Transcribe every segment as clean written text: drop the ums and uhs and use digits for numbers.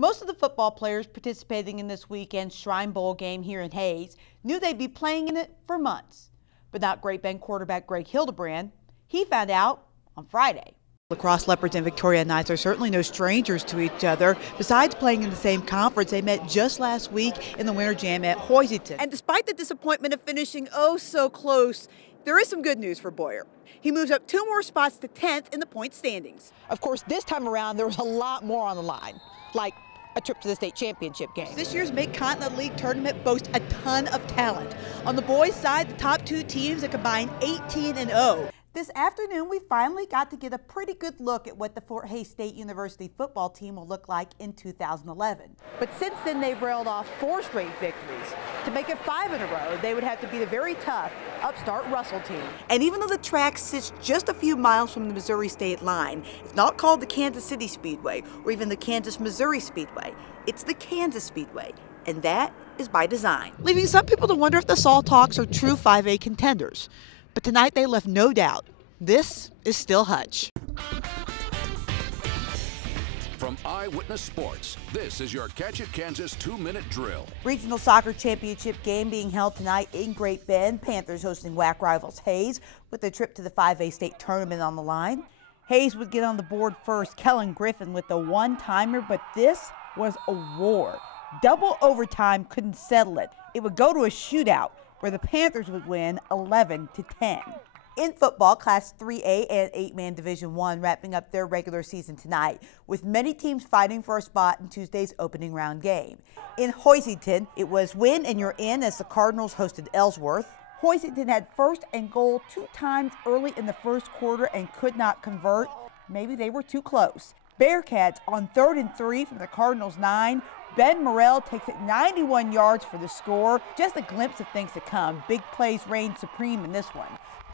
Most of the football players participating in this weekend's Shrine Bowl game here in Hayes knew they'd be playing in it for months. But not Great Bend quarterback Greg Hildebrand. He found out on Friday. Lacrosse Leopards and Victoria Knights are certainly no strangers to each other. Besides playing in the same conference, they met just last week in the Winter Jam at HOISINGTON. And despite the disappointment of finishing oh so close, there is some good news for Boyer. He moves up 2 more spots to 10th in the point standings. Of course, this time around, there was a lot more on the line, like a trip to the state championship game. This year's Mid-Continent League tournament boasts a ton of talent. On the boys' side, the top 2 teams are combined 18-0. This afternoon, we finally got to get a pretty good look at what the Fort Hays State University football team will look like in 2011. But since then, they've railed off 4 straight victories. To make it 5 in a row, they would have to beat a very tough upstart Russell team. And even though the track sits just a few miles from the Missouri state line, it's not called the Kansas City Speedway or even the Kansas-Missouri Speedway. It's the Kansas Speedway, and that is by design, leaving some people to wonder if the Salthawks are true 5A contenders. But tonight they left no doubt. This is still Hutch. From Eyewitness Sports, this is your Catch It Kansas 2-minute drill. Regional Soccer Championship game being held tonight in Great Bend. Panthers hosting WAC rivals Hayes with a trip to the 5A state tournament on the line. Hayes would get on the board first. Kellen Griffin with the one-timer, but this was a war. Double overtime couldn't settle it. It would go to a shootout where the Panthers would win 11-10. In football, Class 3A and 8-man Division I wrapping up their regular season tonight, with many teams fighting for a spot in Tuesday's opening round game. In HOISINGTON, it was win and you're in as the Cardinals hosted ELLSWORTH. HOISINGTON had first and goal 2 times early in the first quarter and could not convert. Maybe they were too close. BEARCATS on 3rd and 3 from the Cardinals' 9. Ben Morrell takes it 91 yards for the score. Just a glimpse of things to come. Big plays reigned supreme in this one.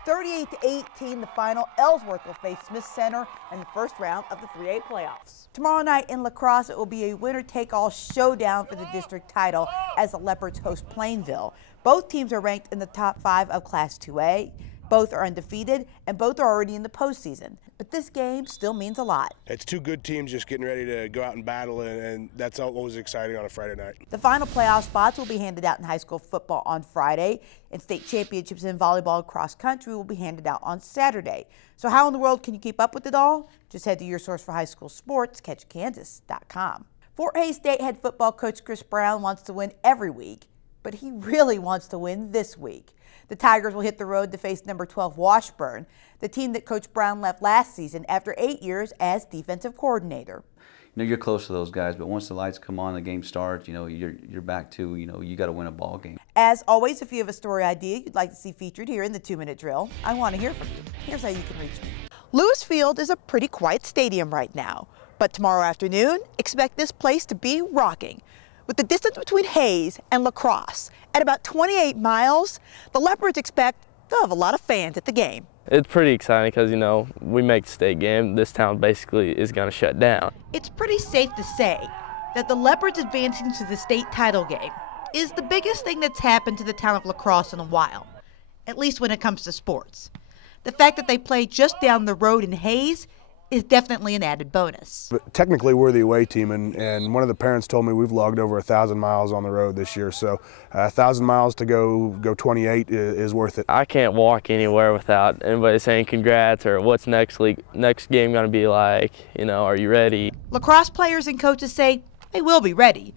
38-18 the final. ELLSWORTH will face Smith Center in the first round of the 3A playoffs. Tomorrow night in lacrosse, it will be a winner-take-all showdown for the district title as the Leopards host Plainville. Both teams are ranked in the top 5 of Class 2A. Both are undefeated, and both are already in the postseason. But this game still means a lot. It's 2 good teams just getting ready to go out and battle, and that's always exciting on a Friday night. The final playoff spots will be handed out in high school football on Friday, and state championships in volleyball and cross country will be handed out on Saturday. So how in the world can you keep up with it all? Just head to your source for high school sports, KWCH.com. Fort Hays State head football coach Chris Brown wants to win every week, but he really wants to win this week. The Tigers will hit the road to face number 12 Washburn, the team that Coach Brown left last season after 8 years as defensive coordinator. You know, you're close to those guys, but once the lights come on, the game starts, you know, you're back to, you got to win a ball game. As always, if you have a story idea you'd like to see featured here in the 2-minute drill, I want to hear from you. Here's how you can reach me. Lewis Field is a pretty quiet stadium right now, but tomorrow afternoon, expect this place to be rocking. With the distance between Hayes and LaCrosse at about 28 miles, the Leopards expect they'll have a lot of fans at the game. It's pretty exciting because, you know, we make the state game. This town basically is going to shut down. It's pretty safe to say that the Leopards advancing to the state title game is the biggest thing that's happened to the town of LaCrosse in a while, at least when it comes to sports. The fact that they play just down the road in Hayes is definitely an added bonus. But technically we're the away team, and one of the parents told me we've logged over 1,000 miles on the road this year, so 1,000 miles to go 28 is worth it. I can't walk anywhere without anybody saying congrats or what's next game going to be like, you know, are you ready? Lacrosse players and coaches say they will be ready,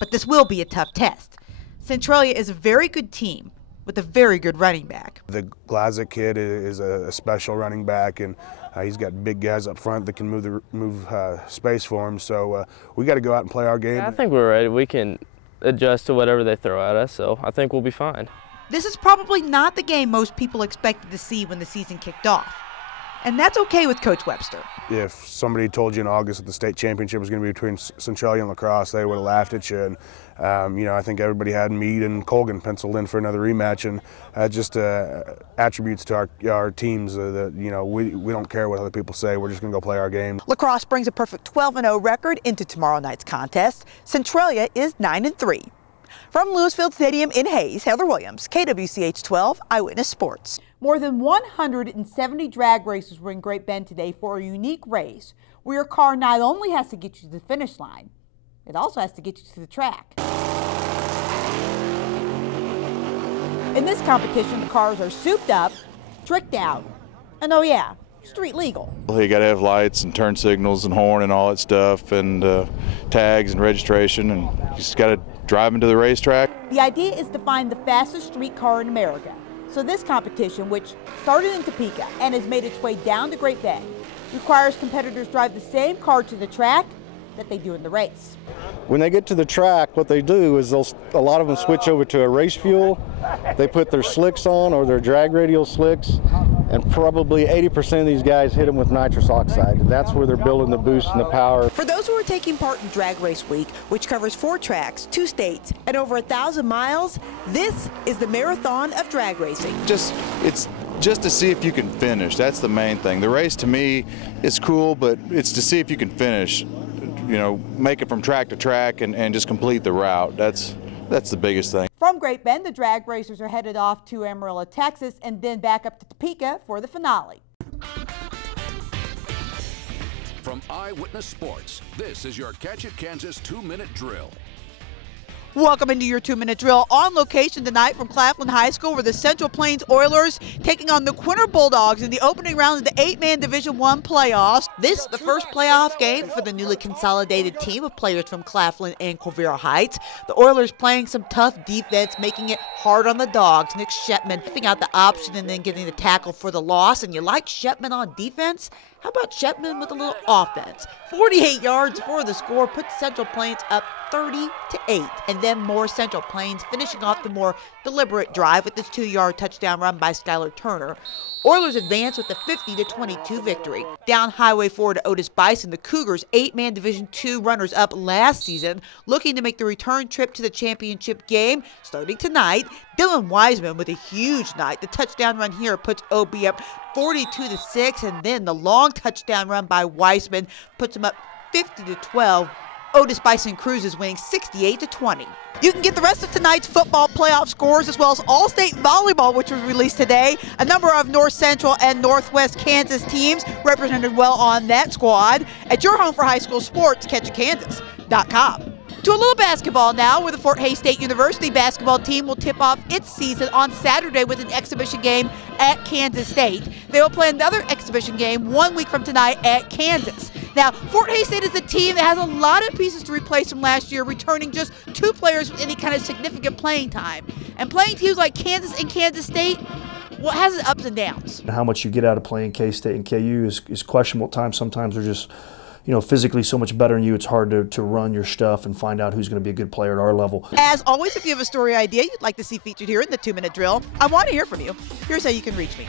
but this will be a tough test. Centralia is a very good team with a very good running back. The Glazick kid is a special running back, and he's got big guys up front that can move space for him. So we got to go out and play our game. Yeah, I think we're ready. We can adjust to whatever they throw at us, so I think we'll be fine. This is probably not the game most people expected to see when the season kicked off. And that's okay with Coach Webster. If somebody told you in August that the state championship was going to be between Centralia and LaCrosse, they would have laughed at you. And you know, I think everybody had Meade and Colgan penciled in for another rematch, and just attributes to our teams that, you know, we don't care what other people say. We're just going to go play our game. LaCrosse brings a perfect 12-0 record into tomorrow night's contest. Centralia is 9-3. From Lewisfield Stadium in Hayes, Heather Williams, KWCH 12 Eyewitness Sports. More than 170 drag races were in Great Bend today for a unique race where your car not only has to get you to the finish line, It also has to get you to the track. In this competition, the cars are souped up, tricked out, and oh yeah, street legal. Well, you got to have lights and turn signals and horn and all that stuff, and tags and registration, and you just got to drive into the racetrack. The idea is to find the fastest street car in America. So this competition, which started in Topeka and has made its way down to Great Bend, requires competitors drive the same car to the track that they do in the race. When they get to the track, what they do is a lot of them switch over to a race fuel. They put their slicks on, or their drag radial slicks, and probably 80% of these guys hit them with nitrous oxide. And that's where they're building the boost and the power. For those who are taking part in Drag Race Week, which covers 4 tracks, 2 states, and over 1,000 miles, this is the marathon of drag racing. It's just to see if you can finish. That's the main thing. The race to me is cool, but it's to see if you can finish. You know, make it from track to track and just complete the route. That's the biggest thing. From Great Bend, the drag racers are headed off to Amarillo, Texas, and then back up to Topeka for the finale. From Eyewitness Sports, this is your Catch It Kansas 2-minute drill. Welcome into your 2-minute drill. On location tonight from Claflin High School, where the Central Plains Oilers taking on the QUINTER Bulldogs in the opening round of the 8-man Division I playoffs. This is the first playoff game for the newly consolidated team of players from Claflin and Quivira Heights. The Oilers playing some tough defense, making it hard on the Dogs. Nick Shepman picking out the option and then getting the tackle for the loss. And you like Shepman on defense? How about Shepman with a little offense? 48 yards for the score, puts Central Plains up 30-8. And then more Central Plains finishing off the more deliberate drive with this 2-yard touchdown run by Skylar Turner. Oilers advance with a 50-22 victory. Down Highway 4 to OTIS-BISON, the Cougars, 8-man Division II runners-up last season, looking to make the return trip to the championship game starting tonight. Dylan Wiseman with a huge night. The touchdown run here puts OB up 42-6, and then the long touchdown run by Wiseman puts him up 50-12. OTIS-BISON cruises winning 68-20. You can get the rest of tonight's football playoff scores as well as all-state volleyball, which was released today. A number of North Central and Northwest Kansas teams represented well on that squad at your home for high school sports, KWCH.com. To a little basketball now, where the Fort Hays State University basketball team will tip off its season on Saturday with an exhibition game at Kansas State. They will play another exhibition game 1 week from tonight at Kansas. Now, Fort Hays State is a team that has a lot of pieces to replace from last year, returning just 2 players with any kind of significant playing time. And playing teams like Kansas and Kansas State, well, it has its ups and downs. How much you get out of playing K-State and KU is questionable at times. Sometimes they're just, physically so much better than you, it's hard to run your stuff and find out who's going to be a good player at our level. As always, if you have a story idea you'd like to see featured here in the 2-minute drill, I want to hear from you. Here's how you can reach me.